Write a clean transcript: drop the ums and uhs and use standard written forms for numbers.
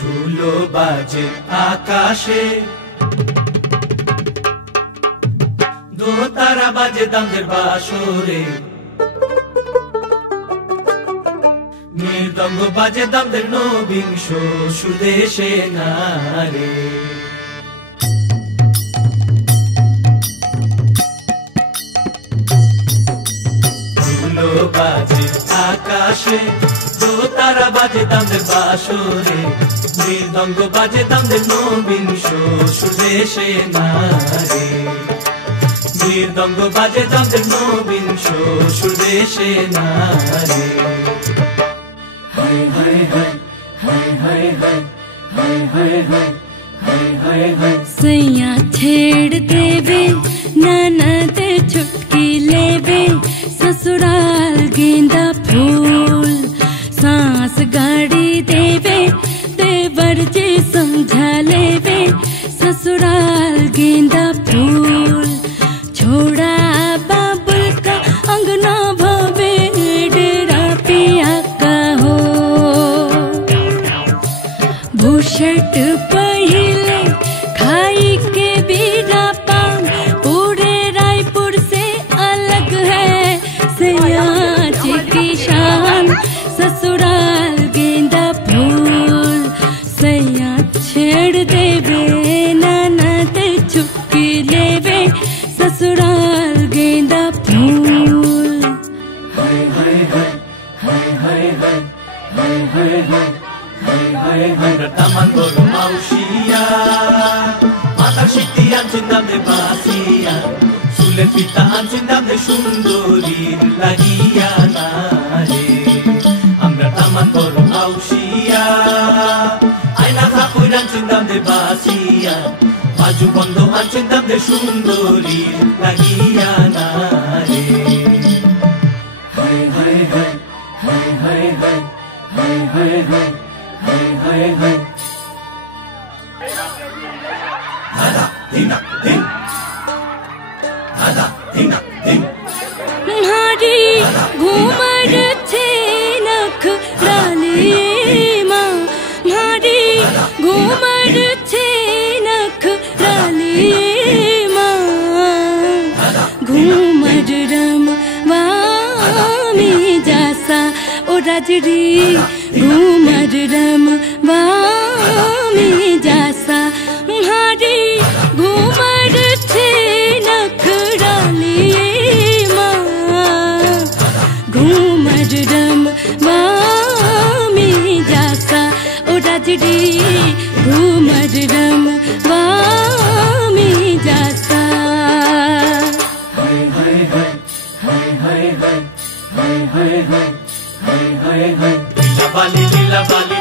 ধুলো বাজে আকাশে, দোতারা বাজে দামদের বাসরে, মৃদঙ্গ বাজে দামদের নবিংশ সুদেশে নারে। ধুলো বাজে আকাশে, দোতারা বাজে দামদের বাসরে, মৃদঙ্গ বাজে দামদের নবিংশ সুদেশে নারে। মৃদঙ্গ বাজে দামদের নবিংশ সুদেশে নারে। सैया छेड़ देवे ननद छुटकी लेवे, ससुराल गेंदा फूल सांस गाड़ी देवे, देवर जी समझा लेवे, ससुराल गेंदा फूल। छोड़ा बाबुल का अंगना भवे, डेरा पिया का हो, भूषट पहिले खाई के बीरा पान, पूरे रायपुर से अलग है सयाज की शान, ससुराल गेंदा फूल। सैया छेड़ देवे ननद चुपकी लेवे, ससुराल गेंदा फूल। Taman bolu maushiya, matar shikti anchin damde basiya, sulen pita anchin damde shundorir lagiya nare. Amra taman bolu maushiya, aina khapur anchin damde basiya, baju bondo anchin damde shundorir lagiya nare. Nada, dina, din. Nada, dina, din. तुम्हारी घूमर थे नख डालिए माँ, तुम्हारी घूमर थे नख डालिए माँ, घूमर रम वामी जासा ओ राजरी, घूमर रम वामी जासा, तुम्हारी घूमर थे नख डालिए माँ, घूमर रम वामी जासा ओ राजरी, घूमर रम वामी जासा। Lila bali